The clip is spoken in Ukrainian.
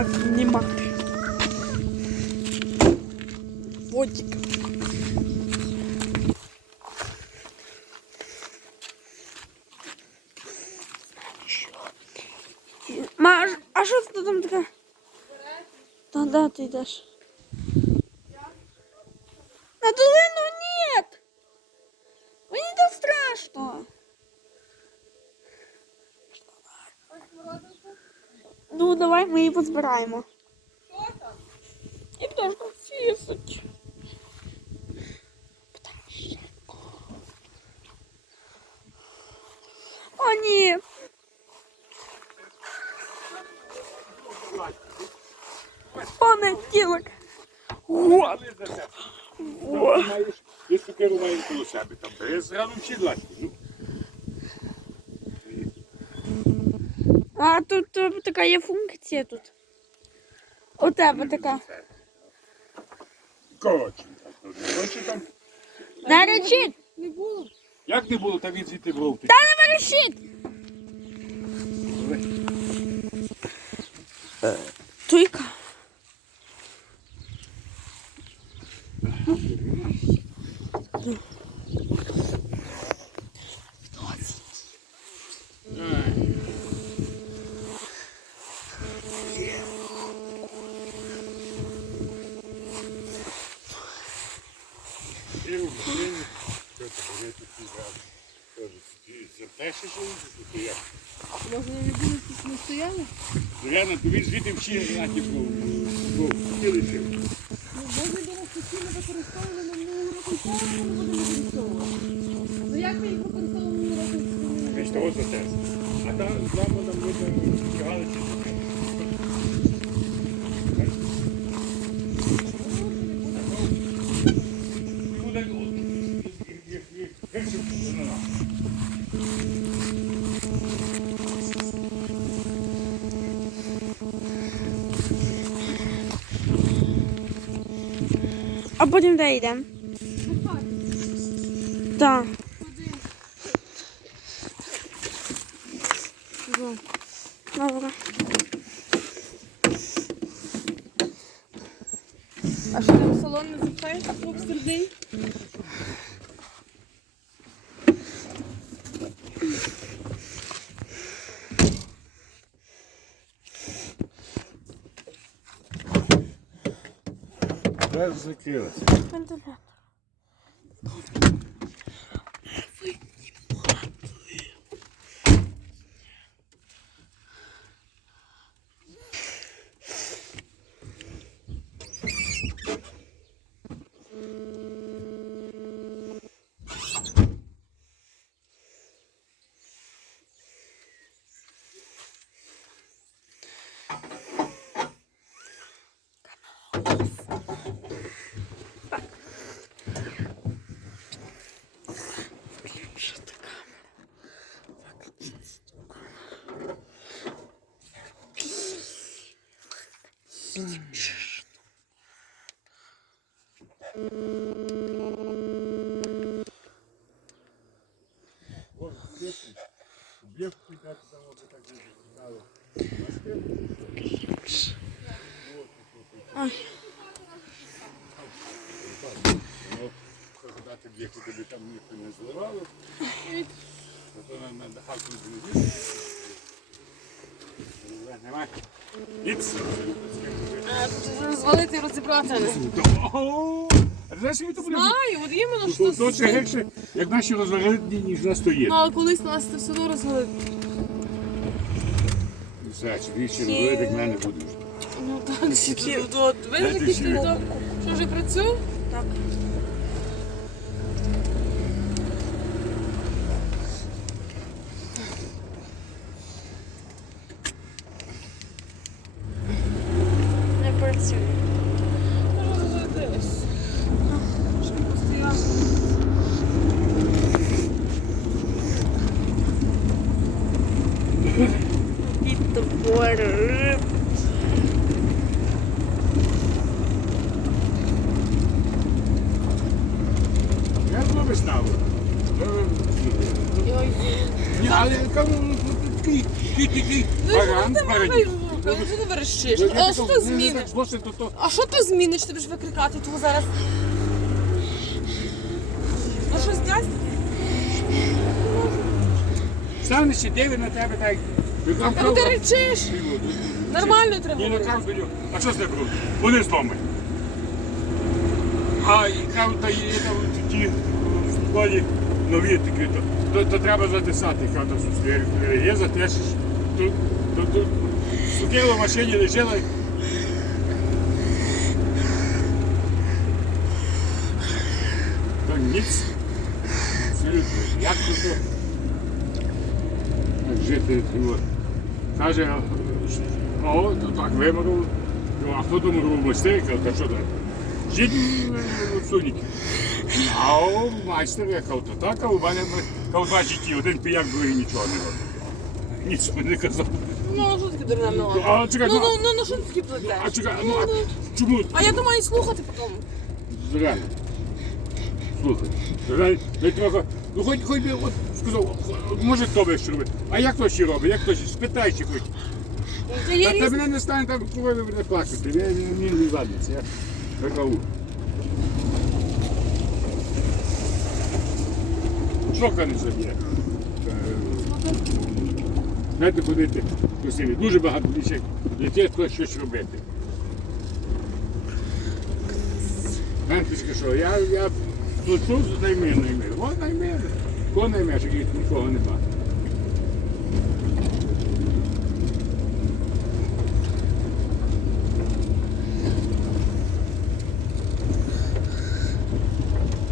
Треба знімати. Водик. Ма, а що це там таке? Та да, ти йдеш. На долину нет! Мені там страшно. Ну, давай ми її позбираємо. Що там? І пташка фісить. О, ні. Понеділок. Вот. Вот. Маєш, ти сукеру маєш коло себе, там бери зразу всі длачки. Ну, А тут е, така є функція тут. У тебе така. Коротше там, Не речіть! Не було. як не було, так і звідти бров. Та не верещіть! Туйка. Може, не було, тут не стояли? Зоряна, тобі звідти всі знаки бров. Хотіли ще. Ну, може, було постійно використовували минулого року, і цього року не будемо використовувати. Ну, як ми їх використовували минулого року? Весь того за те. А там з вами там люди тягали чи А потім де йдемо? Так. Добре. А що там салон не запхаєш, хлоп сердий? Двері закрилися. Ой. Когда ти б'є, тобі там ніхто не зливало. Не. Розвалити і розібрати. Знаєш, то буде. Знаю, от іменно що то це гірше, як наші розвалені, ніж на стоїть. Ну, а колись нас це все одно розвалити. Чи більше розвалити, як мене будеш. Ну так, сіки, от, ви Де такі ти Що вже працює? Так. Тепер. Я знову ставив. Ой. Ні, але кажу, ну, тут такий, такий, Ну, баран що ти верещиш. Ну, А що кажу, ти ну, зміниш? А що ти зміниш? Ти будеш викрикати того зараз. Ну що зняти? Стане ще диви на тебе так. Там Та ну ти речиш. Нормально треба Ні, говорити. кажуть, кажу, а що з не беруть? Вони зломані. А і кажуть, та є там ті в школі нові такі, то, то, то треба затисати, кажуть, що є затишиш. Сиділа в машині, лежала. То ніц. Абсолютно. Як? Так жити. от. Каже, о, то так виморов. Ну, а хто думав, був майстер, каже, та що так? Жіть в суніки. А о, майстер, я кажу, то так, а у мене два житті, один піяк, другий нічого не робить. Ніч не казав. Ну, а що таке дурне мила? А, чекай, Ну, ну, ну, ну, ну, що ти плетеш? А чекай, ну а чому? А я думаю, і слухати потім. Реально. Слухай, реально, не трохи. Ну хоч хоч би от сказав, може хто що робить. А як то ще робить? Як то ще? Спитай чи хоч. Це є Та, та мене не стане там, коли ви будете плакати. Я не не задниця. Я викаву. Шока не заб'є. Е, Знаєте, ходити красиві. Дуже багато дітей. Дітей хтось щось робити. Знаєте, що я, я тут тут наймир, наймир. О, наймеш, який нікого нема.